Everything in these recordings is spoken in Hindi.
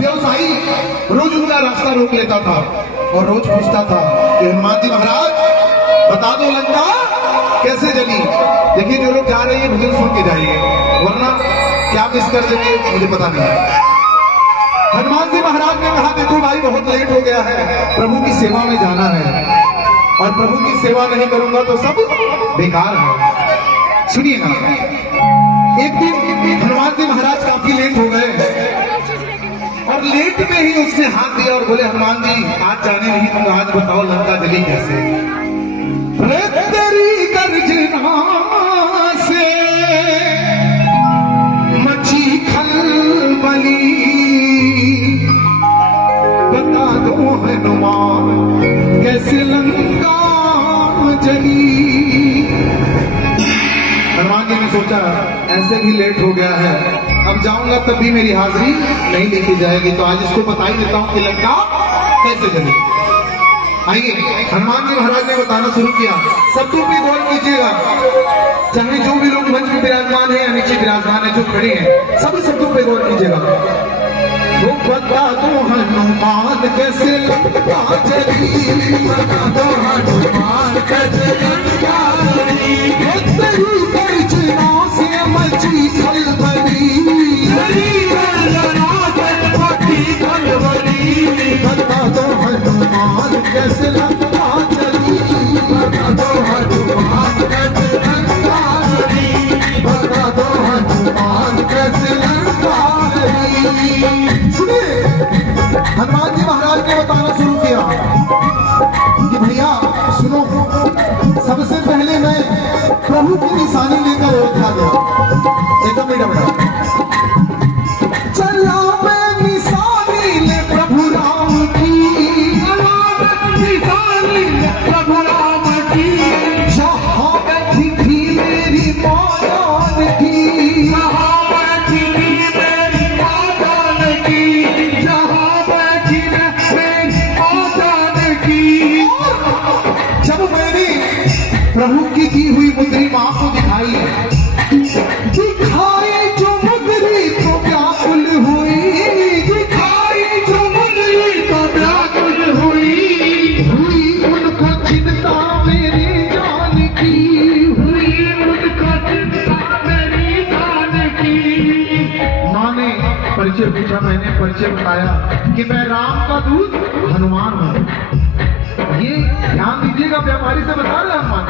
व्यवसायी रोज उनका रास्ता रोक लेता था और रोज पूछता था कि हनुमान जी महाराज बता दो लंका कैसे जली। देखिए जो लोग जा रहे हैं भजन सुन के जाइए, वरना क्या मिस कर देंगे मुझे पता नहीं। हनुमान जी महाराज ने कहा देखो भाई बहुत लेट हो गया है, प्रभु की सेवा में जाना है और प्रभु की सेवा नहीं करूंगा तो सब बेकार है। सुनिए ना, एक दिन हनुमान जी महाराज काफी लेट हो गए और लेट में ही उसने हाथ दिया और बोले हनुमान जी आज जाने नहीं दूंगा, आज बताओ लंका जली कैसे। तेरी गर्जना से मची खलबली, बता दो हनुमान कैसे लंका जली। हनुमान जी ने सोचा ऐसे भी लेट हो गया है, अब जाऊंगा तब भी मेरी हाजिरी नहीं लिखी जाएगी, तो आज इसको बता ही देता हूं कि लंका कैसे जली। आइए हनुमान जी महाराज ने बताना शुरू किया। सब लोग भी गौर कीजिएगा, चाहे जो भी लोग मंच में विराजमान है या नीचे विराजमान है, जो खड़े हैं सभी शब्दों पे गौर कीजिएगा। वो बता दो हनुमान कैसे लंका जली, बता दो हनुमान कैसे लंका जली, तेरी गर्जना से मची खलबली, तेरी गर्जना से मची खलबली, बता दो हनुमान कैसे लंका जली, बता दो हनुमान कैसे लंका जली, बता दो हनुमान कैसे लंका जली। सुनिए हनुमान जी महाराज ने बताना शुरू किया कि भैया सुनो, सबसे पहले मैं प्रभु की निशानी लेकर अयोध्या गया। एकदम नहीं डबड़ा चला मैं निशानी ले प्रभु राम की, निशानी ले प्रभु राम की, जहाँ बैठी थी मेरी माँ जानकी, जहाँ बैठी थी मेरी माँ जानकी, जहाँ बैठी मेरी माँ जानकी। जब मैंने प्रभु की हुई मुद्री मां को दिखाई जो मुद्री तो व्याकुल हुई, दिखाई जो मुद्री तो व्याकुल हुई, हुई उनको चिंता मेरी जान की, हुई उनको चिंता मेरी जान की। मां ने परिचय पूछा, मैंने परिचय बताया कि मैं राम का दूत हनुमान हूं। ये ध्यान दीजिएगा, व्यापारी से बता रहे हनुमान।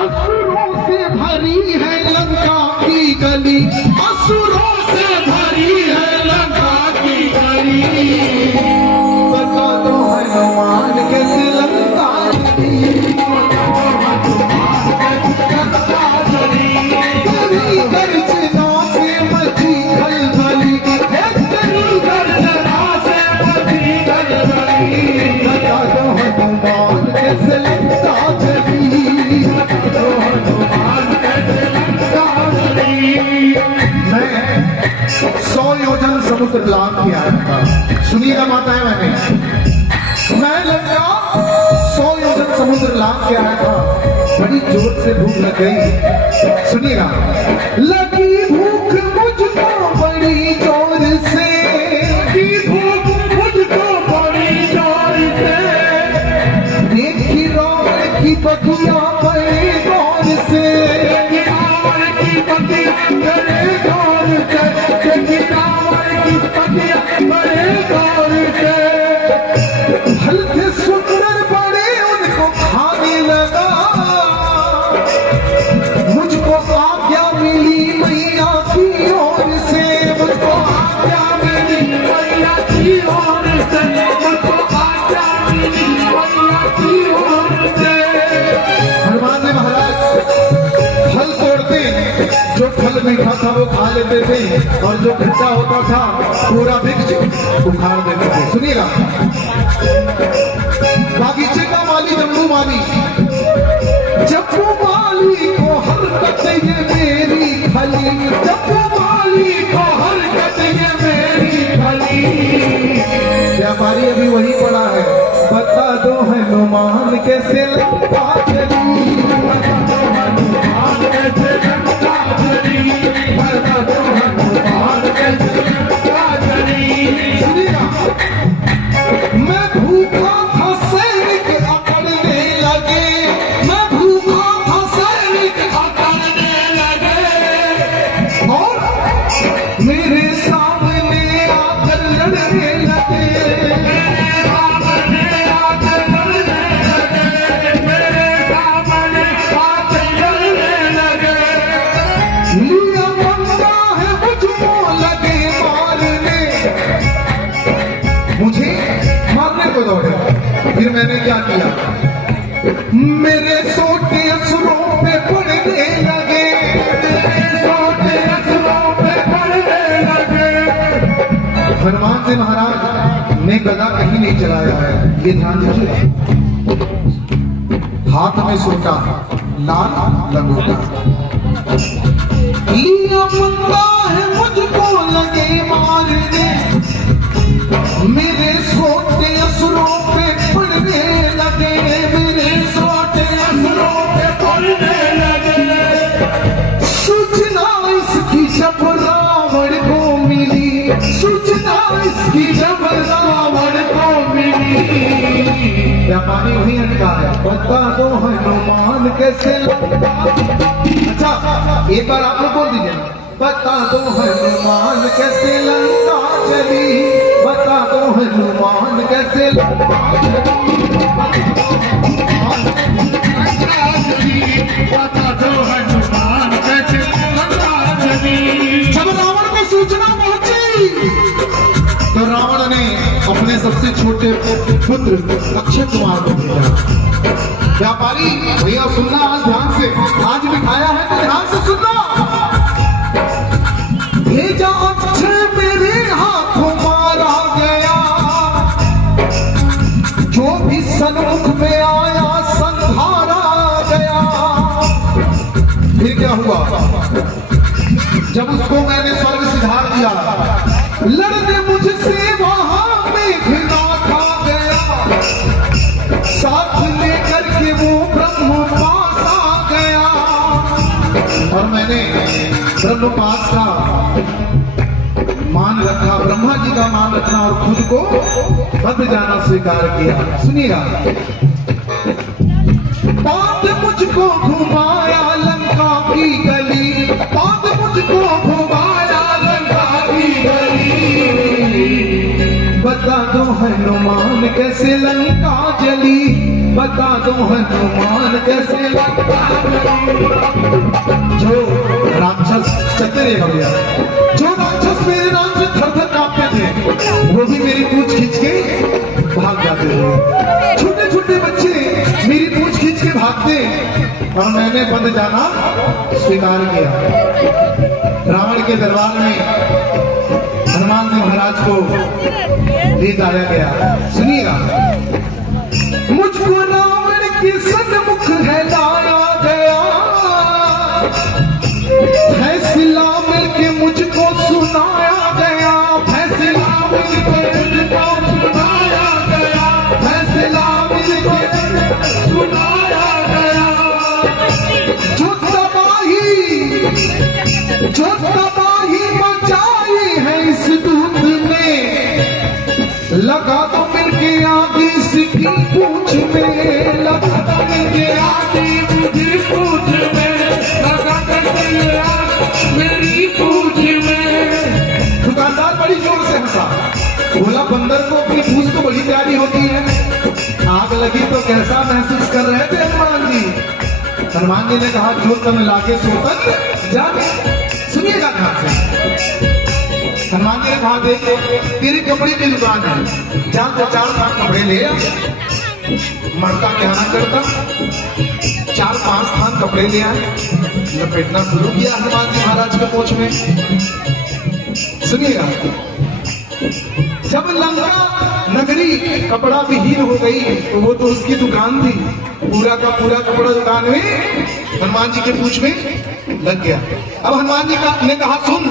असुरों से भरी है लंका की गली, असुरों से भरी है लंका की गली, बता दो हनुमान कैसे लंका जली, बता दो हनुमान कैसे लंका जली, तेरी गर्जना से मची खलबली, तेरी गर्जना से मची खलबली, बता दो हनुमान कैसे लंका जली, बता दो हनुमान कैसे लंका जली। मैं 100 योजन समुद्र लांघ के आया था। सुनिएगा माताएं, मैं लंका 100 योजन समुद्र लांघ के आया था। बड़ी जोर से भूख लग गई। सुनिएगा, लगी भूख मुझको बड़ी जोर से, लगी भूख मुझको बड़ी जोर से, देखी रावण की बगिया बड़े गौर से, देखी रावण की बगिया बड़े गौर से, देखी रावण की बगिया बड़े गौर से, हल्के सुंदर बड़े उनको खाने लगा, मुझको आज्ञा मिली मैया की ओर से, मुझको आज्ञा मिली मैया की ओर से, मुझको आज्ञा मिली मैया की ओर से। हनुमान जी महाराज फल तोड़ते, जो फल मीठा था वो खा लेते थे और जो खट्टा होता था पूरा वृक्ष उखाड़ देते थे। सुनिएगा, बागीचे का माली जम्बू माली, जम्बू माली को हरकत ये मेरी भली, जम्बू माली को हरकत ये मेरी भली। व्यापारी अभी वही पड़ा है, बता दो हनुमान कैसे लंका जली, बता दो हनुमान कैसे लंका जली, बता दो हनुमान कैसे लंका जली। को दौड़े। फिर मैंने क्या किया, मेरे सोटे असुरों पे पड़ने लगे, मेरे सोटे असुरों पे पड़ने लगे। हनुमान जी महाराज ने गदा कहीं नहीं चलाया है, ये ध्यान दीजिए। हाथ में सोटा लाल लंगोटा लिया, बंदा है मुझको लगे मारने, मेरे सोटे असुरों पे पड़ने लगे, मेरे सोटे असुरों पे पड़ने लगे। सूचना इसकी जब रावण को मिली, सूचना इसकी जब रावण को मिली। व्यापारी वही अटका है, बता दो हनुमान कैसे लंका। अच्छा एक बार आप लोग बोल दीजिए, बता दो हनुमान कैसे लंका चली, बता दो हनुमान कैसे लंका चली, बता दो हनुमान कैसे लंका चली। जब रावण को सूचना पहुंची तो रावण ने अपने सबसे छोटे पुत्र अक्षय कुमार को भेजा। व्यापारी भैया सुनना आज ध्यान से, आज बिठाया है तो ध्यान से सुनना। भेजा अक्षय मेरे हाथों मारा गया, जो भी सन्मुख में आया संहारा गया। फिर क्या हुआ, जब उसको मैंने स्वर्ग सिधार दिया, लड़ने मुझसे वहां मेघनाथ आ गया, साथ लेकर के वो ब्रह्म पास आ गया। और मैंने ब्रह्म पास का मान रखा, ब्रह्मा जी का मान रखना और खुद को बद जाना स्वीकार किया। सुनिएगा, बात मुझको घुमाया लंका की गली, बात मुझको घुमाया लंका की गली। बता दो हनुमान कैसे लंका जली, बता दो हनुमान कैसे लंका जली। जो राक्षस चतरे हो गया, जो राक्षस मेरे नाम से थर थर कांपते थे, वो भी मेरी पूंछ खींच के भाग जाते थे। छोटे छोटे बच्चे मेरी पूंछ खींच के भागते और मैंने बंद जाना स्वीकार किया। रावण के दरबार में हनुमान जी महाराज को ले जाया गया। सुनिएगा, मुझको रावण के सन्मुख है लाया गया, फैसला मिलके मुझको सुनाया गया, फैसला मिलके मुझको सुनाया गया, फैसला मिलके सुनाया गया। जो तबाही मचाई है इस दूत ने, लगा तो मिलके आगे इसकी पूछ में, लगा तो मिलके आगे मुझे पूछ में, लगा तो मेरी पूछ में। दुकानदार बड़ी जोर से हंसा, बोला बंदर को अपनी पूछ तो बड़ी प्यारी होती है, आग लगी तो कैसा महसूस कर रहे थे हनुमान जी। हनुमान जी ने कहा, जो तन लागे सोतन जागे। सुनिएगा ध्यान से, हनुमान जी ने कहा, देख तेरी कपड़े की दुकान है, जहां तो 4 थान कपड़े ले आ। मरता क्या ना करता, 4-5 थान कपड़े ले आए, लपेटना शुरू किया हनुमान जी महाराज के पोछ में। सुनिएगा, जब लंका नगरी कपड़ा विहीन हो गई तो वो तो उसकी दुकान थी, पूरा का पूरा कपड़ा दुकान में हनुमान जी के पूछ में लग गया। अब हनुमान जी ने कहा, सुन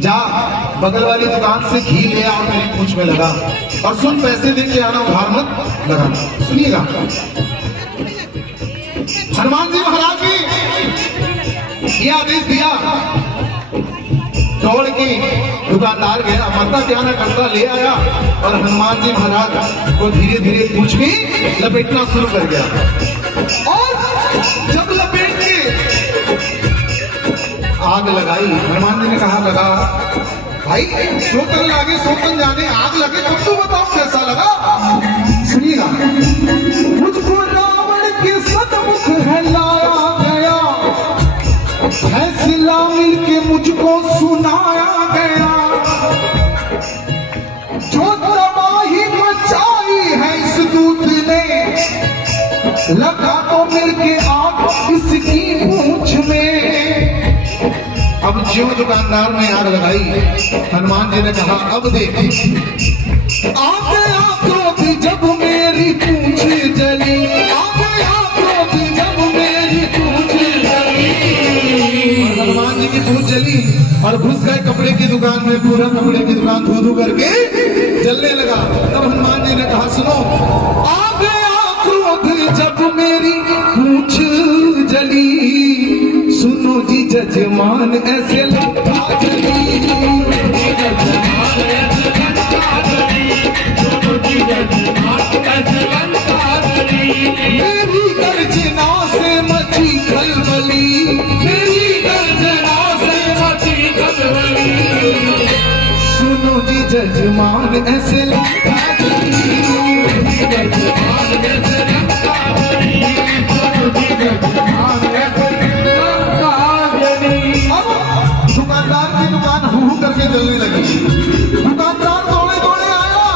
जा बगल वाली दुकान से घी ले आओ, मेरी पूछ में लगा, और सुन पैसे दे के आना, उधार मत लगाना। सुनिएगा, हनुमान जी महाराज ने यह आदेश दिया, दौड़ के दुकानदार गया, मरता क्या ना करता ले आया, और हनुमान जी महाराज को धीरे धीरे पूछ में लपेटना शुरू कर गया। और जब लपेट के आग लगाई, हनुमान जी ने कहा, लगा भाई, सोतन लागे सोतन जाने, आग लगे तब तो बताओ कैसा लगा। सुनिएगा, मुझको रावण के सन्मुख है लाया गया, फैसला मिलके मुझको सुनाया गया, जो तबाही मचाई ज्यों दुकानदार ने आग लगाई, हनुमान जी ने कहा अब देख। आ गया क्रोध जब मेरी पूंछ जली, आ गया क्रोध जब मेरी पूंछ जली। हनुमान जी की पूंछ जली और घुस गए कपड़े की दुकान में, पूरा कपड़े की दुकान धू धू करके जलने लगा। तब हनुमान जी ने कहा सुनो, आ गया क्रोध जब मेरी पूंछ जली, सुनो जी जजमान ऐसे लंका जली, मेरी गर्जना से मची खलबली, मेरी गर्जना से मची खलबली, सुनो जी जजमान ऐसे लंका जली, जजमान ऐसे लंका जली, सुनो जी जजमान ऐसे लंका जली। अब दुकानदार की दुकान हू करके जलने लगी। दुकानदार दौड़े दौड़े आया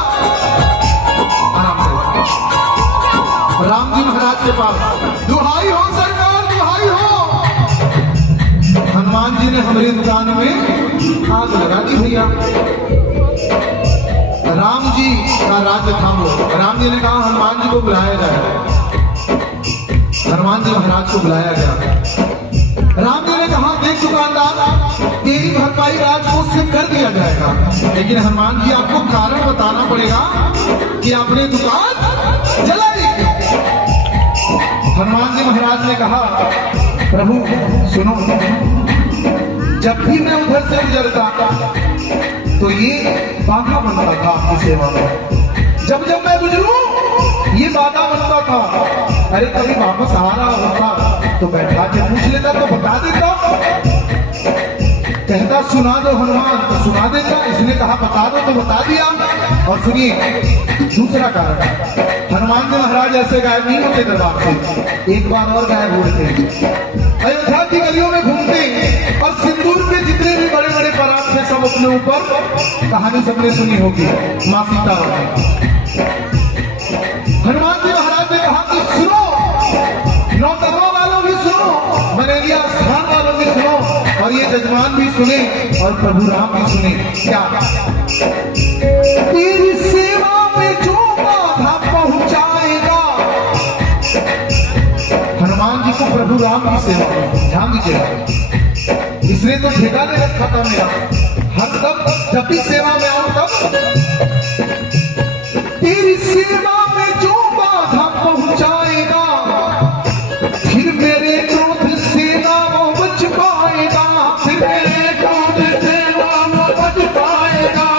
राम जी महाराज के पास, दुहाई हो सरकार, दुहाई हो, हनुमान जी ने हमारी दुकान में आग लगा दी भैया। राम जी का राज्य था वो। राम जी ने कहा हनुमान जी को बुलाया जाए। हनुमान जी महाराज को बुलाया गया। राम जी ने कहा देख दुकानदार, तेरी भरपाई राजकोष से कर दिया जाएगा, लेकिन हनुमान जी आपको कारण बताना पड़ेगा कि आपने दुकान जलाई। हनुमान जी महाराज ने कहा प्रभु सुनो, जब भी मैं उधर से गुजरता तो ये बाधा बनता था आपकी सेवा में। जब जब मैं गुजरूं ये बाधा बनता था। अरे कभी वापस आ रहा होता तो बैठा के पूछ लेता तो बता देता, कहता सुना दो हनुमान तो सुना देता। इसने कहा बता दो तो बता दिया। और सुनिए दूसरा कारण, हनुमान जी महाराज ऐसे गायब नहीं होते दरबार से, एक बार और गायब होते, अयोध्या की गलियों में घूमते और सिंदूर पे जितने भी बड़े बड़े पराग थे सब अपने ऊपर। कहानी सबने सुनी होगी माँ सीता। हनुमान जी महाराज ने कहा कि सुनो, नौतरवा वालों भी सुनो, बनेलिया स्थान वालों भी सुनो, और ये जजमान भी सुने और प्रभु राम भी सुने। क्या तेरी सेवा में जो बाधा पहुंचाएगा, हनुमान जी को प्रभु राम की सेवा में ध्यान दीजिएगा। इसने तो ठेका दे रखा था मेरा, हर तब जब भी सेवा में आऊं तब तेरी सेवा में जो बाधा पहुंचाएगा, फिर मेरे क्रोध से ना वो बच पाएगा, फिर मेरे क्रोध से ना वो बच पाएगा,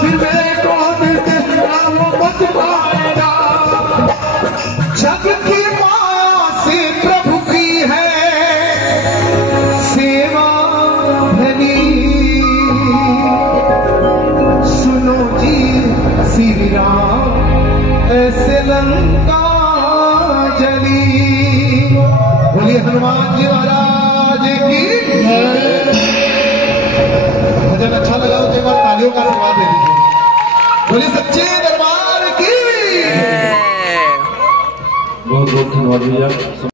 फिर मेरे क्रोध से ना वो बच पाएगा। जग की माया से प्रभु की है सेवा धनी, सुनो जी श्री राम ऐसे लंका जली। बोलिए हनुमान जी महाराज की। भजन अच्छा लगा तो एक बार तालियों का आशीर्वाद दे दीजिए। बोलिए सच्चे दरबार की। बहुत बहुत धन्यवाद भैया।